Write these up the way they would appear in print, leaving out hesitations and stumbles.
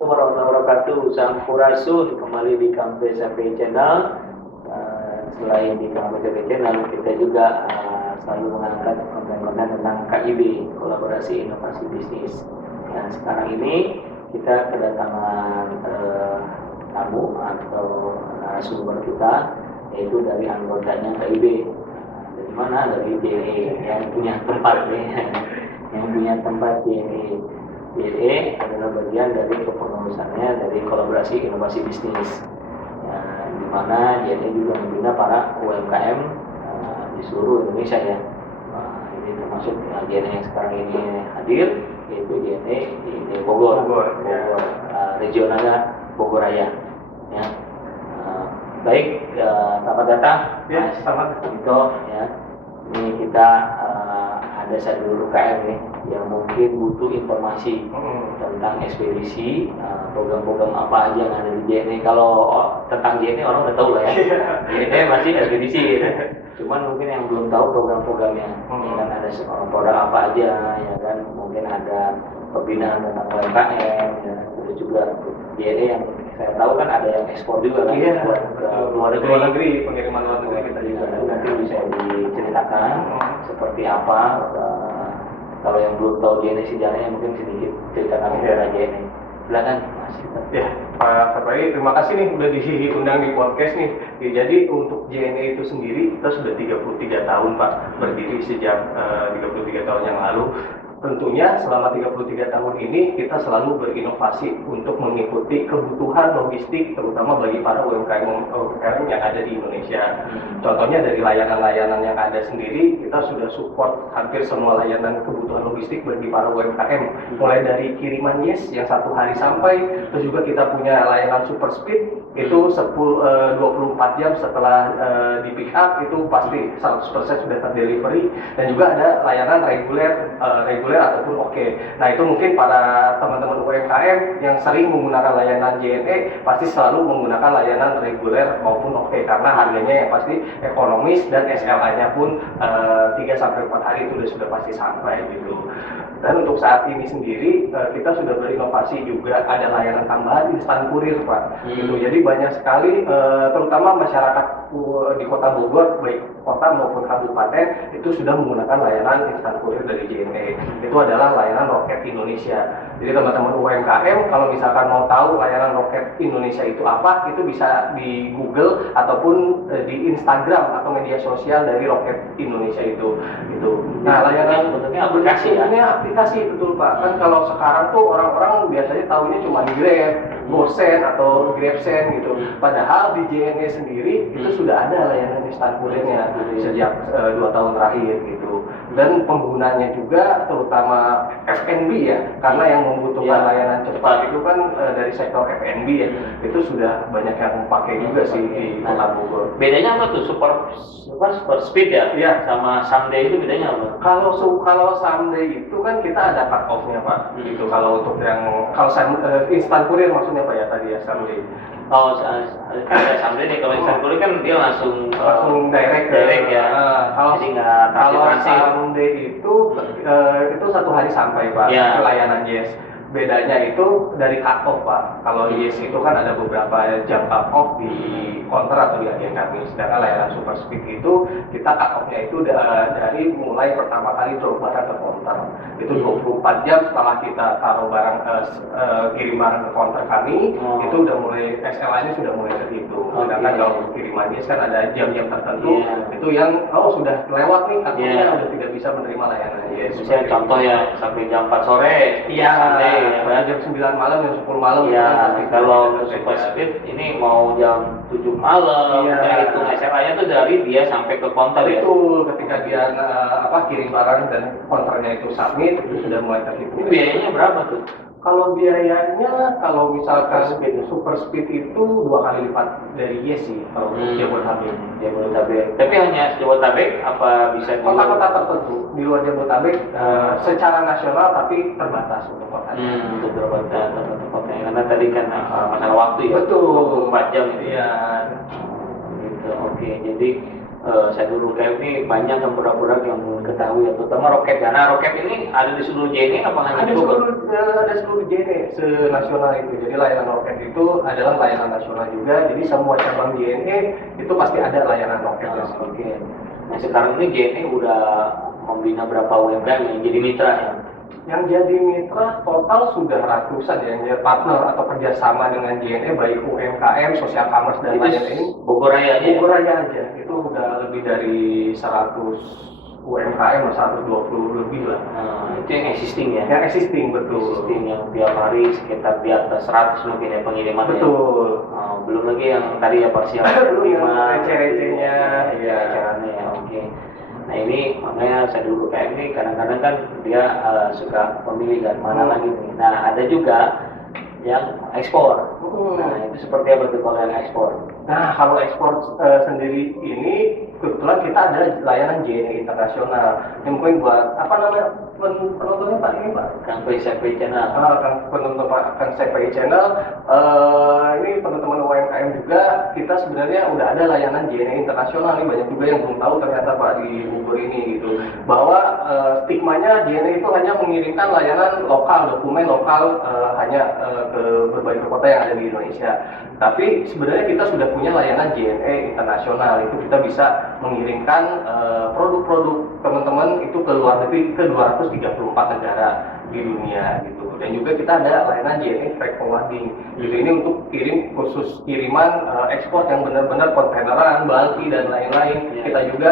Warahmatullahi wabarakatuh. Sampurasun kembali di Campus AP Channel. Selain di Campus AP Channel, kita juga selalu mengangkat konten-konten tentang KIB, kolaborasi inovasi bisnis. Dan sekarang ini kita kedatangan tamu atau narasumber kita, yaitu dari anggotanya KIB. Dari mana? Dari JNE yang punya tempat yang punya tempat JNE. JNE adalah bagian dari kepengurusannya dari kolaborasi inovasi bisnis, di mana JNE juga membina para UMKM di seluruh Indonesia ya. Ini termasuk JNE yang sekarang ini hadir, yaitu JNE di Bogor, regionalnya Bogor Raya. Ya. Baik, selamat datang. Ya, selamat Vito. Ya. Ini kita ada satu UKM nih yang mungkin butuh informasi tentang ekspedisi, program-program apa aja yang ada di JNE. Kalau tentang JNE orang udah tahu lah ya. JNE masih ekspedisi. Cuman mungkin yang belum tahu program-programnya, ya kan ada produk apa aja, ya kan mungkin ada pembinaan tentang UMKM, ya. Terus juga JNE yang saya tahu kan ada yang ekspor juga kan, buat ke luar negeri, pengiriman luar negeri kita juga. Nanti bisa diceritakan seperti apa. Kalau yang belum tahu JNE sejarahnya mungkin sedikit ceritakan sejarah JNE. Silakan Mas. Ya, Pak Bayi, terima kasih nih udah diundang di podcast nih. Ya, jadi untuk JNE itu sendiri kita sudah 33 tahun Pak berdiri sejak 33 tahun yang lalu. Tentunya selama 33 tahun ini kita selalu berinovasi untuk mengikuti kebutuhan logistik terutama bagi para UMKM yang ada di Indonesia. Contohnya dari layanan-layanan yang ada sendiri, kita sudah support hampir semua layanan kebutuhan logistik bagi para UMKM. Mulai dari kiriman Yes yang 1 hari sampai, terus juga kita punya layanan Super Speed itu 24 jam setelah di pick up itu pasti 100% sudah terdelivery, dan juga ada layanan reguler ataupun oke. Nah itu mungkin para teman-teman UMKM yang sering menggunakan layanan JNE pasti selalu menggunakan layanan reguler maupun oke, karena harganya yang pasti ekonomis dan SLA-nya pun 3-4 hari itu sudah pasti sampai gitu. Dan untuk saat ini sendiri kita sudah berinovasi juga ada layanan tambahan instan kurir Pak. Gitu. Jadi banyak sekali terutama masyarakat di Kota Bogor baik kota maupun kabupaten itu sudah menggunakan layanan instan kurir dari JNE. Itu adalah layanan Roket Indonesia. Jadi teman-teman UMKM kalau misalkan mau tahu layanan Roket Indonesia itu apa, itu bisa di Google ataupun di Instagram atau media sosial dari Roket Indonesia itu. Gitu. Nah layanan bentuknya aplikasi ya. Aplikasi betul Pak. Kan kalau sekarang tuh orang-orang biasanya tahunya cuma di Grab, GoSend atau GrabSend gitu. Padahal di JNE sendiri itu sudah ada layanan instan kurirnya sejak 2 tahun terakhir gitu. Dan penggunanya juga terutama F&B ya, karena yang membutuhkan layanan cepat itu kan dari sektor F&B ya. Itu sudah banyak yang pakai juga sih di Kota Bogor. Bedanya apa tuh super speed ya? Iya. Sama someday itu bedanya apa? Kalau someday itu kan kita ada cut off-nya Pak. Gitu. Kalau untuk yang instan kurir maksudnya Pak ya tadi ya someday. Oh, kan ada someday nih. Kalau instan kurir kan dia langsung direct ya. Kalau transit. someday itu 1 hari sampai Pak layanan Yes. Bedanya itu dari cut off Pak. Kalau Yes itu kan ada beberapa jam cut off di counter atau di agen kami. Sedangkan layanan Super Speed itu kita cut off-nya itu dari mulai pertama kali drop barang ke counter. Itu 24 jam setelah kita taruh barang kirim barang ke counter kami, itu udah mulai SLA-nya sudah mulai terhitung. Sedangkan kalau kiriman Yes kan ada jam-jam tertentu, itu yang sudah lewat nih, artinya udah tidak bisa menerima layanan Yes. Misalnya contoh ya sampai jam 4 sore. Iya. Jam 9 malam, jam 10 malam. Iya, kalau Super Speed ini mau jam 7 malam, kayak itu SLA-nya tuh dari dia sampai ke counter ya. Betul, ketika dia kirim barang dan counternya itu submit, itu sudah mulai terhitung. Ini biayanya berapa tuh? Kalau biayanya, kalau misalkan Super Speed itu 2 kali lipat dari Yes sih, kalau Jabodetabek. Tapi hanya Jabodetabek apa bisa di kota-kota tertentu di luar Jabodetabek secara nasional tapi terbatas untuk kotanya. Untuk beberapa kota karena tadi kan masalah waktu ya. Betul. 4 jam. Iya. Gitu. Oke, jadi saya dulu kayak ini banyak produk-produk yang belum ketahui ya, terutama roket. Karena roket ini ada di seluruh JNE apa hanya di Bogor? ada seluruh JNE senasional itu. Jadi layanan loket itu adalah layanan nasional juga. Jadi semua cabang JNE itu pasti ada layanan loket. Oke. Nah sekarang ini JNE udah membina berapa UMKM yang jadi mitra ya? Yang jadi mitra total sudah ratusan ya, yang jadi partner atau kerjasama dengan JNE baik UMKM, social commerce dan lain-lain. Bogor Raya aja. Bogor Raya aja itu udah lebih dari 100 UMKM, 120 lebih lah. Itu yang existing ya? Yang existing, betul. Existing yang tiap hari sekitar di atas 100 mungkin ya pengirimannya. Betul. Belum lagi yang tadi ya parsial. Belum yang receh-recehnya. Ya, caranya ya, oke. Nah ini makanya saya dulu kayak ini kadang-kadang kan dia suka memilih dan mana lagi nih. Nah ada juga yang ekspor. Nah itu seperti apa tuh kalau yang ekspor? Nah kalau ekspor sendiri ini kebetulan kita ada layanan JNE internasional. Yang mungkin buat apa namanya penontonnya Pak ini Pak? Kang PSP Channel. Penonton Kang PSP Channel. Ini teman-teman UMKM juga kita sebenarnya udah ada layanan JNE internasional. Ini banyak juga yang belum tahu ternyata Pak di Bogor ini gitu. Bahwa stigmanya JNE itu hanya mengirimkan layanan lokal, dokumen lokal hanya ke berbagai kota yang ada di Indonesia. Tapi sebenarnya kita sudah punya layanan JNE internasional. Itu kita bisa mengirimkan produk-produk teman-teman itu ke luar negeri ke 234 negara di dunia gitu. Dan juga kita ada layanan JNE Freight Forwarding. Gitu. Ini untuk khusus kiriman ekspor yang benar-benar kontaineran, bulky dan lain-lain. Kita juga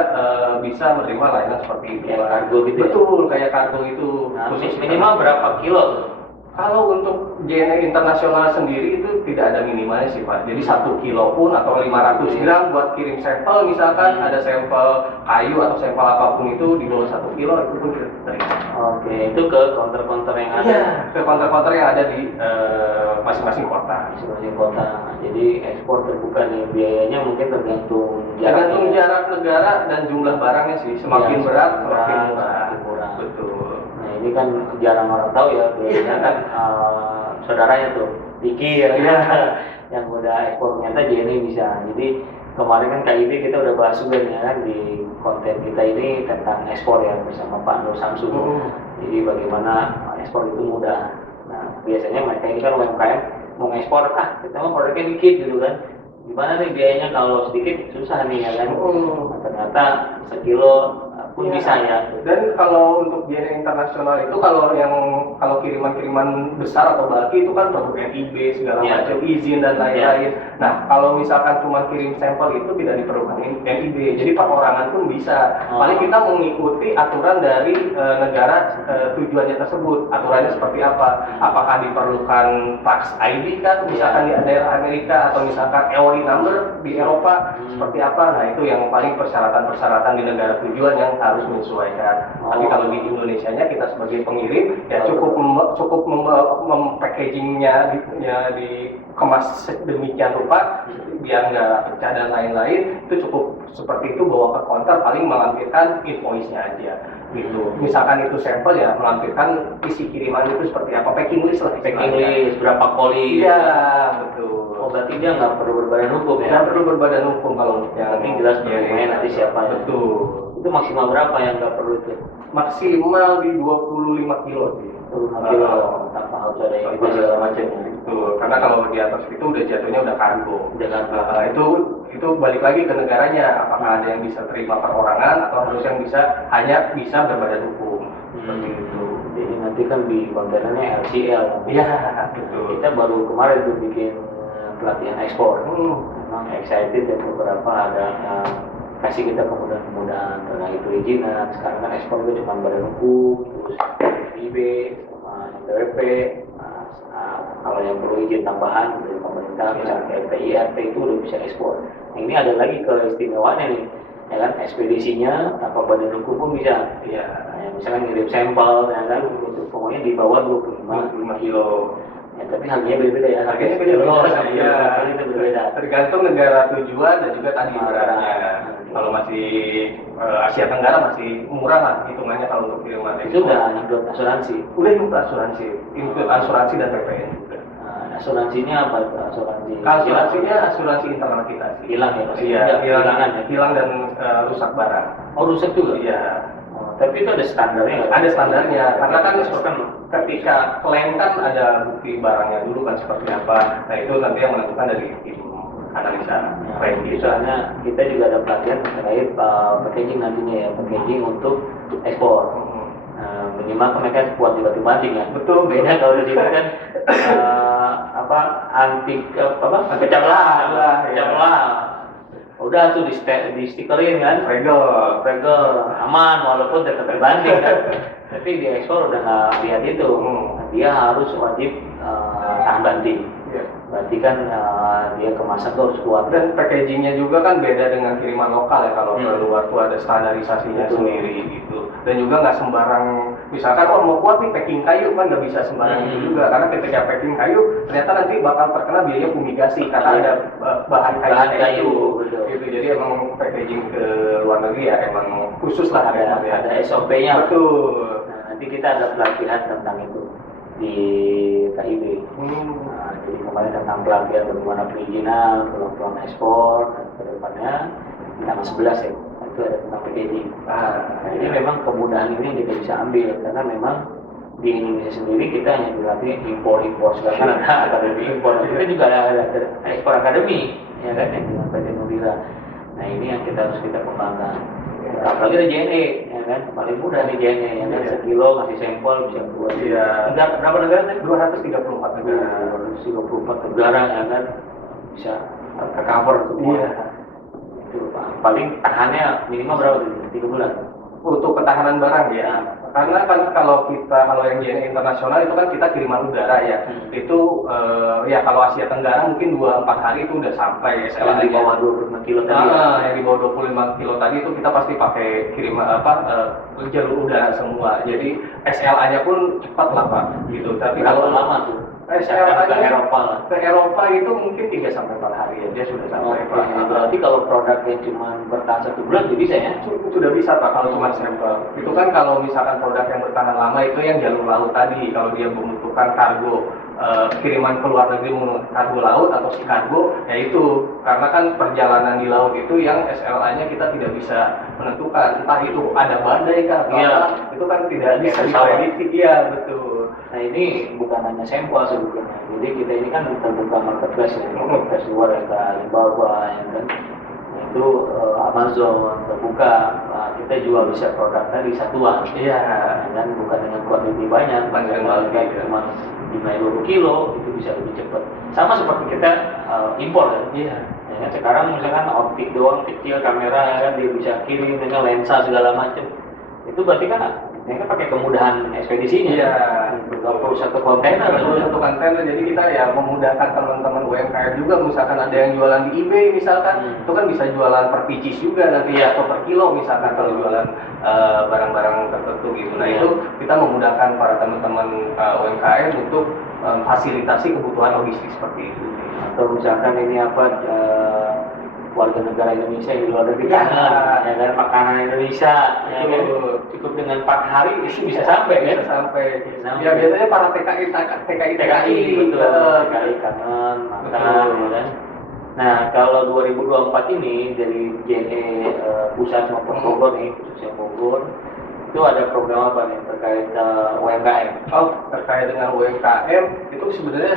bisa menerima layanan seperti itu. Kayak kargo gitu. Betul, kayak kargo itu. Nah, khusus minimal berapa kilo tuh? Kalau untuk JNE internasional sendiri itu tidak ada minimalnya sih Pak. Jadi 1 kilo pun atau 500 gram buat kirim sampel misalkan ada sampel kayu atau sampel apapun itu di bawah 1 kilo itu pun kita terima. Oke, itu ke counter-counter yang ada. Iya, ke counter-counter yang ada di masing-masing kota. Masing-masing kota. Jadi ekspor terbuka nih biayanya mungkin tergantung Tergantung jarak negara dan jumlah barangnya sih. Semakin berat semakin murah. Betul. Nah ini kan jarang orang tahu ya, biasanya kan saudaranya tuh pikir ya yang udah ekspor ternyata JNE bisa. Jadi kemarin kan KIB kita udah bahas juga nih kan di konten kita ini tentang ekspor ya bersama Pak Nur Samsul. Jadi bagaimana ekspor itu mudah. Nah biasanya mereka ini kan UMKM mau ekspor kita mau produknya dikit gitu kan. Gimana nih biayanya kalau sedikit susah nih ya kan. Nah, ternyata sekilo pun bisa ya. Dan kalau untuk JNE internasional itu kalau kiriman-kiriman besar atau bulky itu kan produk NIB segala macam izin dan lain-lain. Nah kalau misalkan cuma kirim sampel itu tidak diperlukan NIB. Jadi perorangan pun bisa. Paling kita mengikuti aturan dari negara tujuannya tersebut. Aturannya seperti apa? Apakah diperlukan tax ID kan? Misalkan di daerah Amerika atau misalkan EORI number di Eropa seperti apa? Nah itu yang paling persyaratan-persyaratan di negara tujuan yang harus menyesuaikan. Tapi kalau di Indonesianya kita sebagai pengirim ya cukup packagingnya dikemas demikian rupa biar nggak pecah dan lain-lain. Itu cukup seperti itu, bawa ke counter paling melampirkan invoice-nya aja gitu. Misalkan itu sampel ya melampirkan isi kiriman itu seperti apa, packing list lah. Packing list berapa koli? Iya betul. Berarti dia nggak perlu berbadan hukum ya? Nggak perlu berbadan hukum kalau untuk yang penting jelas dokumennya nanti siapa ya? Betul. Itu maksimal berapa yang nggak perlu itu? Maksimal di 25 kilo sih. 25 kilo tanpa harus ada yang segala macam. Betul. Karena kalau di atas itu udah jatuhnya udah kargo. Itu balik lagi ke negaranya. Apakah ada yang bisa terima perorangan atau harus yang hanya bisa berbadan hukum. Seperti itu. Jadi nanti kan di kontainernya LCL. Iya betul. Kita baru kemarin tuh bikin pelatihan ekspor. Memang excited ya, beberapa ada kasih kita kemudahan-kemudahan terkait perizinan. Sekarang kan ekspor itu cuma badan hukum, terus IB, sama BWP. Kalau yang perlu izin tambahan dari pemerintah, misalnya kayak PIRT itu udah bisa ekspor. Nah, ini ada lagi keistimewaannya nih, ya kan ekspedisinya tanpa badan hukum pun bisa. Iya. Nah, misalnya ngirim sampel, ya kan, itu pokoknya di bawah 25 kilo. Ya, tapi harganya beda-beda ya. Harganya beda-beda. Iya. Itu berbeda. Tergantung negara tujuan dan juga tadi beratnya. Kalau masih Asia Tenggara masih murah lah hitungannya kalau untuk kiriman Itu udah include asuransi. Udah include asuransi, include asuransi dan PPN juga. Asuransinya apa? Asuransinya asuransi internal kita sih. Hilang ya? Iya, hilang dan rusak barang. Oh rusak juga? Iya. tapi itu ada standarnya nggak? Ada standarnya, karena kan Kan ketika klaim kan ada bukti barangnya dulu kan seperti apa. Nah itu nanti yang menentukan dari tim analisa klaim kita. Soalnya kita juga ada pelatihan terkait packaging nantinya ya, packaging untuk ekspor. Minimal mereka kuat di batu-bating ya. Betul. Beda kalau di sini kan antik pecah belah. Udah tuh di stikerin kan, regel aman walaupun tetap dibanting kan. Tapi di ekspor udah nggak lihat itu, dia harus wajib tahan banting. Berarti kan dia kemasan tuh harus kuat. Dan packagingnya juga kan beda dengan kiriman lokal ya, kalau ke luar tuh ada standarisasinya sendiri gitu. Dan juga nggak sembarang, misalkan mau kuat nih packing kayu kan nggak bisa sembarang itu juga, karena ketika packing kayu ternyata nanti bakal terkena biaya fumigasi karena ada bahan kayu gitu. Jadi emang packaging ke luar negeri ya emang khusus lah ada SOP-nya. Betul. Nah, nanti kita ada pelatihan tentang itu di KIB. Jadi kemarin tentang pelatihan bagaimana perizinan, peluang ekspor, dan ke depannya di tanggal 11 ya, itu ada tentang packaging. Jadi memang kemudahan ini yang kita bisa ambil, karena memang di Indonesia sendiri kita hanya dilatih impor segala ada akademi impor. Kita juga ada ekspor akademi, ya kan, yang dengan PT Nubira. Nah ini yang kita harus kembangkan. Apalagi ada JNE, ya kan, paling mudah nih JNE, ya kan, sekilo masih sampel bisa keluar. Berapa negara tadi? 234 negara. 234 negara, ya kan, bisa tercover semua. Itu paling tahannya minimal berapa tuh? 3 bulan. Untuk ketahanan barang ya, karena kan kalau yang JNE internasional itu kan kita kiriman udara ya, itu ya kalau Asia Tenggara mungkin 2-4 hari itu udah sampai SLA di bawah 25 kilo tadi. Yang di bawah 25 kilo tadi itu kita pasti pakai kiriman jalur udara semua, jadi SLA-nya pun cepat lah Pak gitu. Tapi kalau kalau lama tuh ke Eropa itu mungkin 3-4 hari ya dia sudah sampai. Berarti kalau produknya cuma bertahan 1 bulan juga bisa ya? Sudah bisa Pak kalau cuma sampel. Itu kan kalau misalkan produk yang bertahan lama itu yang jalur laut tadi, kalau dia membutuhkan kargo kiriman ke luar negeri menggunakan kargo laut atau si kargo, ya itu karena kan perjalanan di laut itu yang SLA-nya kita tidak bisa menentukan, entah itu ada badai kah atau apa, itu kan tidak bisa diprediksi. Iya betul. Nah ini bukan hanya sampel sebetulnya, jadi kita ini kan terbuka marketplace ya, marketplace luar ya, Alibaba ya kan, itu Amazon terbuka, kita jual bisa produknya di satuan, dan bukan dengan kuantiti banyak, cuma 5-20 kilo itu bisa lebih cepat. Sama seperti kita impor kan, ya, sekarang misalkan optik doang kecil, kamera kan dia bisa kirim dengan lensa segala macam, itu berarti kan mereka pakai kemudahan ekspedisinya. Nggak perlu satu kontainer. Jadi kita ya memudahkan teman-teman UMKM juga. Misalkan ada yang jualan di eBay misalkan, itu kan bisa jualan per pieces juga nanti atau per kilo misalkan kalau jualan barang-barang tertentu gitu. Nah itu kita memudahkan para teman-teman UMKM untuk fasilitasi kebutuhan logistik seperti itu. Atau misalkan ini warga negara Indonesia yang di luar negeri kangen, ya kan, makanan Indonesia, ya kan, cukup dengan 4 hari itu bisa sampai kan? Sampai. Ya biasanya para TKI betul, TKI kangen, makan, ya kan. Nah kalau 2024 ini dari JNE pusat maupun Bogor nih, khususnya Bogor, itu ada program apa nih terkait UMKM? Terkait dengan UMKM itu sebenarnya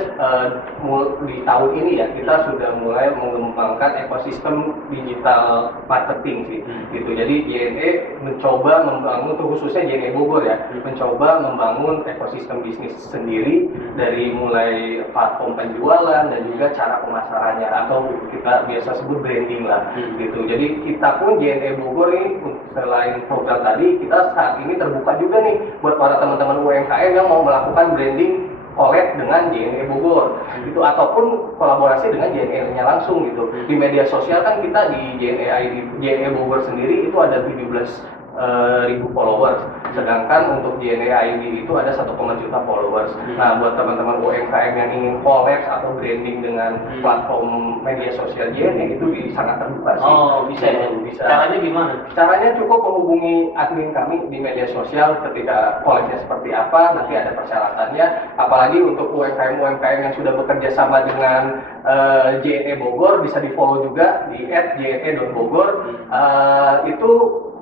di tahun ini ya kita sudah mulai mengembangkan ekosistem digital marketing sih, gitu. Jadi JNE mencoba membangun, khususnya JNE Bogor ya, mencoba membangun ekosistem bisnis sendiri dari mulai platform penjualan dan juga cara pemasarannya atau kita biasa sebut branding lah, gitu. Jadi kita pun JNE Bogor ini selain program tadi kita saat ini terbuka juga nih buat para teman-teman UMKM yang mau melakukan branding collab dengan JNE Bogor gitu, ataupun kolaborasi dengan JNE-nya langsung gitu. Di media sosial kan kita di JNE Bogor sendiri itu ada 17.000 followers, sedangkan untuk JNE ID itu ada 1,1 juta followers. Nah buat teman-teman UMKM yang ingin collab atau branding dengan platform media sosial JNE itu sangat terbuka sih. Bisa ya? Bisa. Caranya gimana? Caranya cukup menghubungi admin kami di media sosial ketika collabnya seperti apa, nanti ada persyaratannya. Apalagi untuk UMKM yang sudah bekerja sama dengan JNE Bogor bisa di follow juga di @jne.bogor. Itu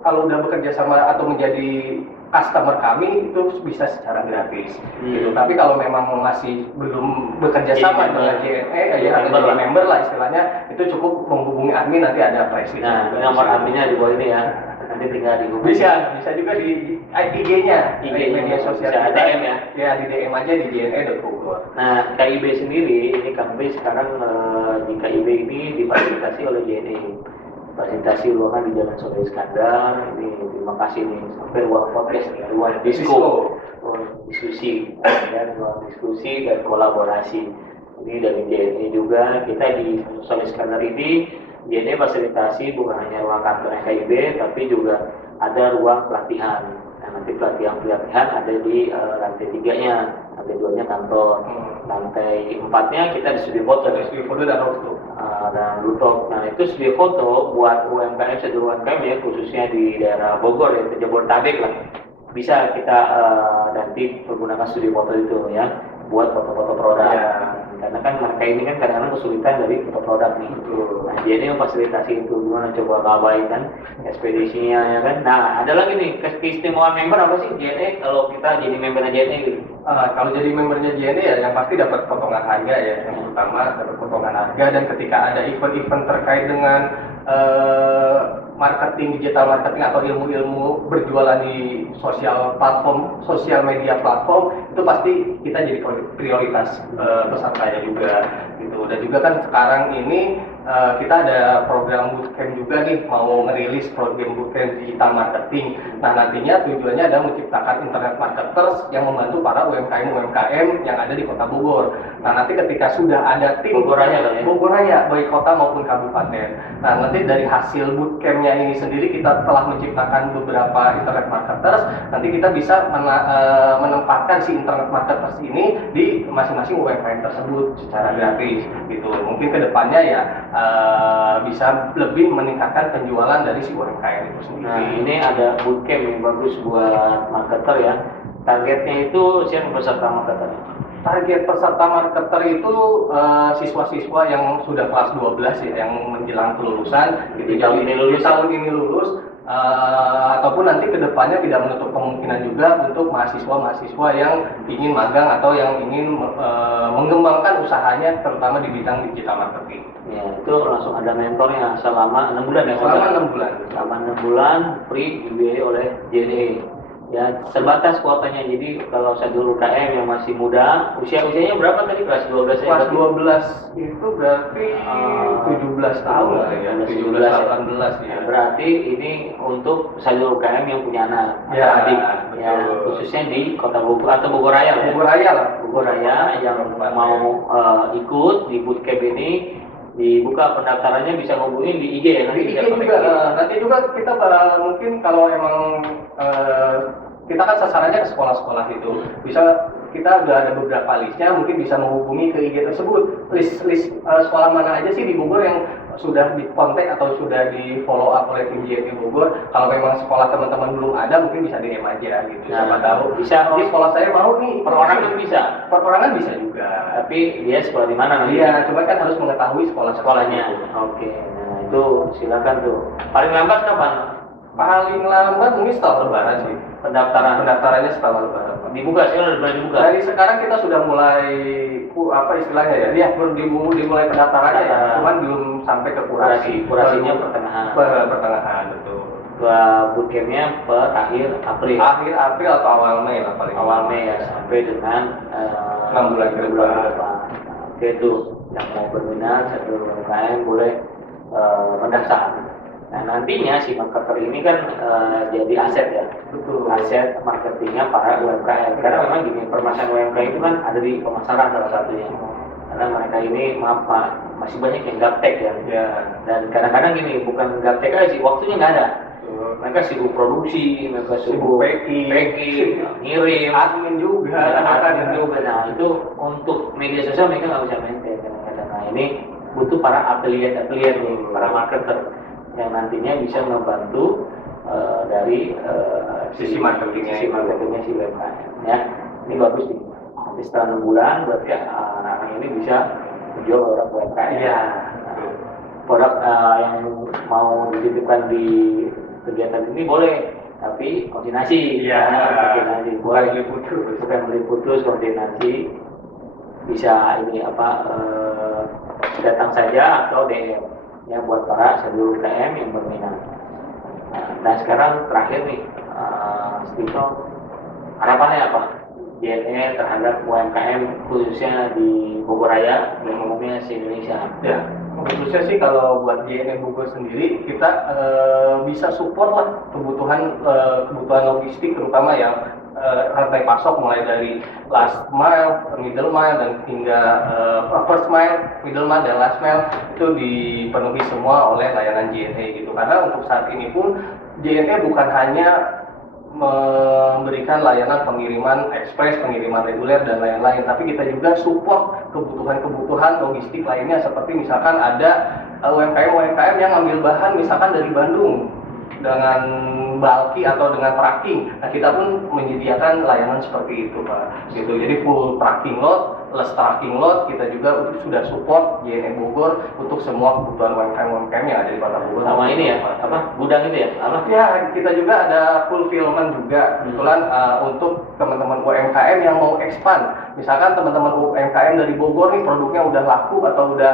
kalau udah bekerja sama atau menjadi customer kami itu bisa secara gratis gitu. Tapi kalau memang masih belum bekerja sama dengan JNE ya atau member lah istilahnya, itu cukup menghubungi admin, nanti ada price list. Nah, nomor adminnya di bawah ini ya. Nanti tinggal dihubungi. Bisa juga di IG-nya, media sosial bisa kita, DM ya. Ya di DM aja di jne.bogor. Nah, KIB sendiri ini kami sekarang di KIB ini difasilitasi oleh JNE. Fasilitasi ruangan di Jalan Soleh Iskandar. Ini terima kasih nih, sampai ruang podcast, ruang diskusi, dan ruang diskusi dan kolaborasi. Ini dari JNE juga, kita di Soleh Iskandar ini JNE fasilitasi bukan hanya ruang kantor KIB, tapi juga ada ruang pelatihan. Nah, nanti pelatihan ada di lantai 3-nya, lantai 2-nya kantor, lantai 4-nya kita di studio foto dan rooftop. Nah, itu studio foto buat UMKM, seluruh UMKM ya, khususnya di daerah Bogor ya, Jabodetabek lah. Bisa kita nanti menggunakan studio foto itu ya, buat foto-foto produk. Ya. Karena kan mereka ini kan kadang-kadang kesulitan dari foto produk nih. Nah, jadi ini memfasilitasi itu, gimana coba ngabain kan ekspedisinya ya kan. Nah, ada lagi nih keistimewaan member apa sih JNE kalau kita jadi membernya JNE gitu? Kalau jadi membernya JNE ya yang pasti dapat potongan harga ya, yang pertama dapat potongan harga, dan ketika ada event-event terkait dengan marketing, digital marketing atau ilmu-ilmu berjualan di sosial media platform, itu pasti kita jadi prioritas pesertanya juga gitu. Dan juga kan sekarang ini kita ada program bootcamp juga nih, mau merilis program bootcamp digital marketing. Nah, nantinya tujuannya adalah menciptakan internet marketers yang membantu para UMKM yang ada di Kota Bogor. Nah, nanti ketika sudah ada tim Bogor Raya, baik kota maupun kabupaten. Nah, nanti dari hasil bootcampnya ini sendiri kita telah menciptakan beberapa internet marketers. Nanti kita bisa menempatkan si internet marketers ini di masing-masing UMKM tersebut secara gratis gitu. Mungkin kedepannya ya bisa lebih meningkatkan penjualan dari si UMKM itu sendiri. Nah, ini ada bootcamp yang bagus buat marketer ya. Targetnya itu siapa peserta marketer? Target peserta marketer itu siswa-siswa yang sudah kelas 12 ya, yang menjelang kelulusan gitu. Tahun ini lulus ataupun nanti kedepannya tidak menutup kemungkinan juga untuk mahasiswa-mahasiswa yang ingin magang atau yang ingin mengembangkan usahanya, terutama di bidang digital marketing. Ya, itu langsung ada mentornya selama 6 bulan ya? Selama 6 bulan free dibiayai oleh JNE. Ya, sebatas kuotanya. Jadi kalau seluruh UKM yang masih muda, usianya berapa tadi? Kelas 12 ya? Kelas 12 itu berarti 17 tahun lah ya, 17-18 ya. Berarti ini untuk seluruh UKM yang punya anak ya, adik ya, khususnya di Kota Bogor atau Bogor Raya lah. Bogor Raya yang mau ikut di bootcamp ini, dibuka pendaftarannya bisa hubungin di IG ya, nanti juga. Nanti juga kita mungkin kalau emang kita kan sasarannya ke sekolah-sekolah itu, bisa kita udah ada beberapa listnya, mungkin bisa menghubungi ke IG tersebut. List sekolah mana aja sih di Bogor yang sudah di kontak atau sudah di follow up oleh tim JNE Bogor. Kalau memang sekolah teman-teman belum ada, mungkin bisa DM aja gitu. Siapa tahu bisa di sekolah saya mau nih, perorangan bisa juga, tapi dia sekolah di mana nanti? Iya, cuma kan harus mengetahui sekolahnya. Oke, nah itu silakan tuh. Paling lambat kapan? Paling lambat mungkin setelah Lebaran sih. Pendaftarannya setelah Lebaran. Dibuka sih, udah dibuka. Dari sekarang kita sudah mulai apa istilahnya ya? Dia dimulai pendaftarannya ya, cuman belum sampai ke kurasi. Kurasinya pertengahan betul. Bootcampnya per akhir April. Akhir April atau awal Mei lah paling. Awal Mei ya, sampai dengan 6 bulan ke depan. Oke, itu yang mau berminat satu UMKM boleh mendaftar. Nah, nantinya si marketer ini kan jadi aset ya. Betul. Aset marketingnya para UMKM. Karena memang gini, permasalahan UMKM itu kan ada di pemasaran salah satunya. Karena mereka ini masih banyak yang gaptek ya. Dan kadang-kadang gini, bukan gaptek aja sih, waktunya nggak ada. Mereka sibuk produksi, mereka sibuk packing, ngirim, admin juga. Nah, itu untuk media sosial mereka nggak bisa maintain kadang-kadang. Nah, ini butuh para affiliate nih, para marketer yang nantinya bisa membantu dari sisi marketingnya si UMKM ya. Ini bagus nih. Nanti setelah 6 bulan berarti anak-anak ini bisa menjual produk UMKM. Iya. Produk yang mau dititipkan di kegiatan ini boleh, tapi koordinasi. Iya, Koordinasi boleh. bukan putus. Bukan boleh putus, koordinasi. Bisa ini datang saja atau DM ya buat para seluruh UKM yang berminat. Nah sekarang terakhir nih, Stito, harapannya apa? JNE terhadap UMKM khususnya di Bogor Raya dan umumnya se Indonesia. Ya, khususnya sih kalau buat JNE Bogor sendiri kita bisa support lah kebutuhan logistik terutama yang rantai pasok mulai dari last mile, middle mile dan hingga first mile, middle mile dan last mile itu dipenuhi semua oleh layanan JNE gitu. Karena untuk saat ini pun JNE bukan hanya memberikan layanan pengiriman ekspres, pengiriman reguler dan lain-lain, tapi kita juga support kebutuhan-kebutuhan logistik lainnya seperti misalkan ada UMKM yang ambil bahan misalkan dari Bandung dengan bulky atau dengan tracking. Nah, kita pun menyediakan layanan seperti itu, Pak. Gitu. Jadi full tracking load, less tracking load, kita juga sudah support JNE Bogor untuk semua kebutuhan UMKM yang ada di Kota Bogor. Sama ini ya, apa gudang itu ya? Apa? Ya, kita juga ada fulfillment juga. Kebetulan untuk teman-teman UMKM yang mau expand. Misalkan teman-teman UMKM dari Bogor nih produknya udah laku atau udah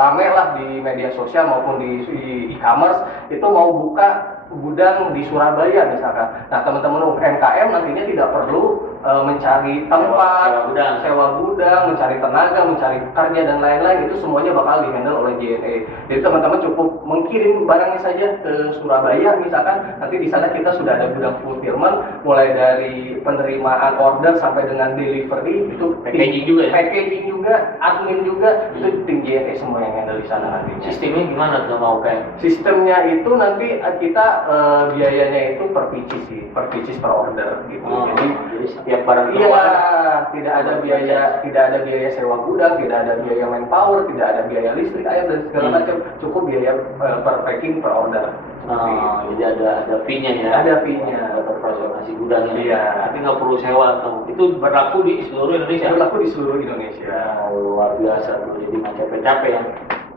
rame lah di media sosial maupun di e-commerce, itu mau buka gudang di Surabaya misalkan. Nah, teman-teman UMKM nantinya tidak perlu mencari tempat, sewa gudang, mencari tenaga, mencari pekerja dan lain-lain, itu semuanya bakal dihandle oleh JNE. Jadi teman-teman cukup mengirim barangnya saja ke Surabaya misalkan, nanti di sana kita sudah ada gudang fulfillment mulai dari penerimaan order sampai dengan delivery, itu packaging juga ya? Packaging juga, admin juga, itu tim JNE semua yang handle di sana nantinya. Sistemnya gimana tuh mau kayak? Sistemnya itu nanti kita biayanya itu per pieces sih, per pieces per order gitu. Jadi setiap barang tidak ada biaya sewa gudang, tidak ada biaya manpower, tidak ada biaya listrik, air dan segala macam, cukup biaya per packing per order. Jadi ada fee-nya ya? Ada fee-nya. Ada operasionasi gudangnya. Iya. Tapi nggak perlu sewa atau itu berlaku di seluruh Indonesia? Berlaku di seluruh Indonesia. Luar biasa tuh, jadi nggak capek-capek ya.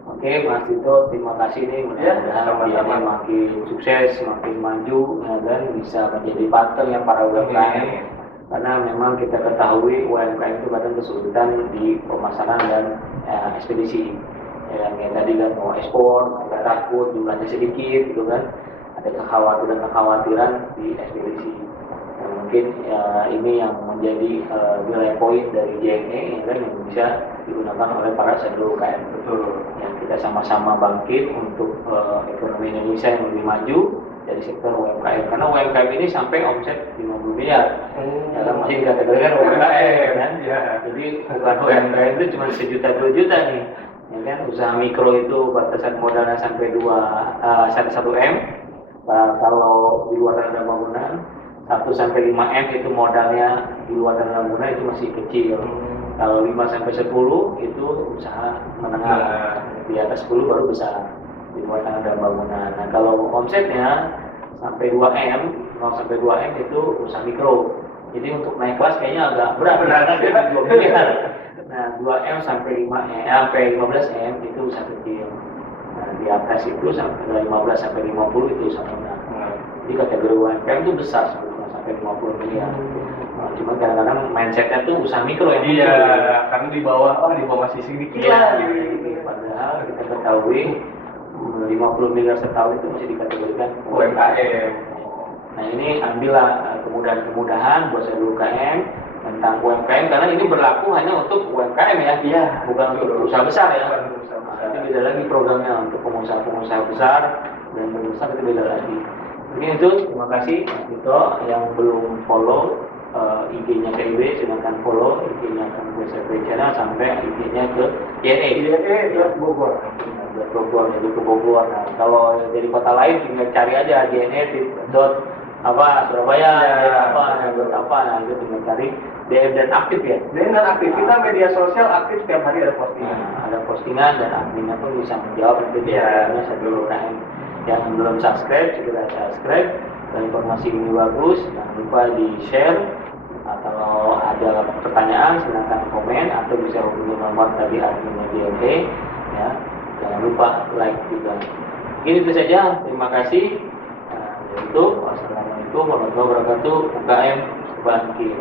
Oke, Mas Tito, terima kasih nih, mudah-mudahan makin sukses, makin maju, ya, dan bisa menjadi partner yang para UMKM. Karena memang kita ketahui UMKM itu kadang kesulitan di pemasaran dan ekspedisi. Yang tadi kan mau ekspor, agak takut, jumlahnya sedikit, gitu kan. Ada kekhawatiran di ekspedisi. Mungkin ini yang menjadi nilai poin dari JNE ya kan, yang bisa digunakan oleh para seluruh UKM. Betul. Yang kita sama-sama bangkit untuk ekonomi Indonesia yang lebih maju dari sektor UMKM. Karena UMKM ini sampai omset 50 miliar. Karena masih dikategorikan UMKM kan. Ya. Jadi bukan UMKM itu cuma 1 juta 2 juta nih. Ya kan, usaha mikro itu batasan modalnya sampai 1 M. Kalau di luar tanda bangunan 1 sampai 5 M itu modalnya di luar tanda bangunan itu masih kecil. Kalau 5 sampai 10 itu usaha menengah. Di atas 10 baru besar di luar tanda bangunan. Nah, kalau omsetnya sampai 2 M, 0 sampai 2 M itu usaha mikro. Jadi untuk naik kelas kayaknya agak berat kan 2 miliar. Nah, 2 M sampai 5 M, sampai 15 M itu usaha kecil. Nah, di atas itu sampai 15 sampai 50 itu usaha menengah. Jadi kategori UMKM itu besar sebetulnya sampai 50 miliar. Nah, cuma kadang-kadang mindsetnya tuh usaha mikro yang muncul. Iya, karena di bawah masih sedikit lah. Padahal kita ketahui 50 miliar setahun itu masih dikategorikan UMKM. Nah, ini ambillah kemudahan-kemudahan buat seluruh UKM tentang UMKM, karena ini berlaku hanya untuk UMKM ya, bukan untuk usaha besar ya. Itu beda lagi programnya untuk pengusaha-pengusaha besar dan berbesar itu beda lagi. Mungkin itu, terima kasih Mas Tito. Yang belum follow IG-nya KIB, silahkan follow IG-nya KIB Channel sampai IG-nya ke JNE Bogor. Bogor, jadi ke Bogor. Nah, kalau dari kota lain tinggal cari aja JNE Surabaya, nah itu tinggal cari DM dan aktif ya. DM dan aktif, kita media sosial aktif setiap hari ada postingan. Ada postingan dan adminnya pun bisa menjawab itu dia seluruh UKM. Yang belum subscribe segera subscribe. Dan informasi ini bagus, jangan lupa di share. Atau ada pertanyaan silahkan komen atau bisa hubungi nomor tadi adminnya JNE ya. Jangan lupa like juga. Mungkin itu saja. Terima kasih. Untuk wassalamualaikum warahmatullahi wabarakatuh. UKM Bangkit.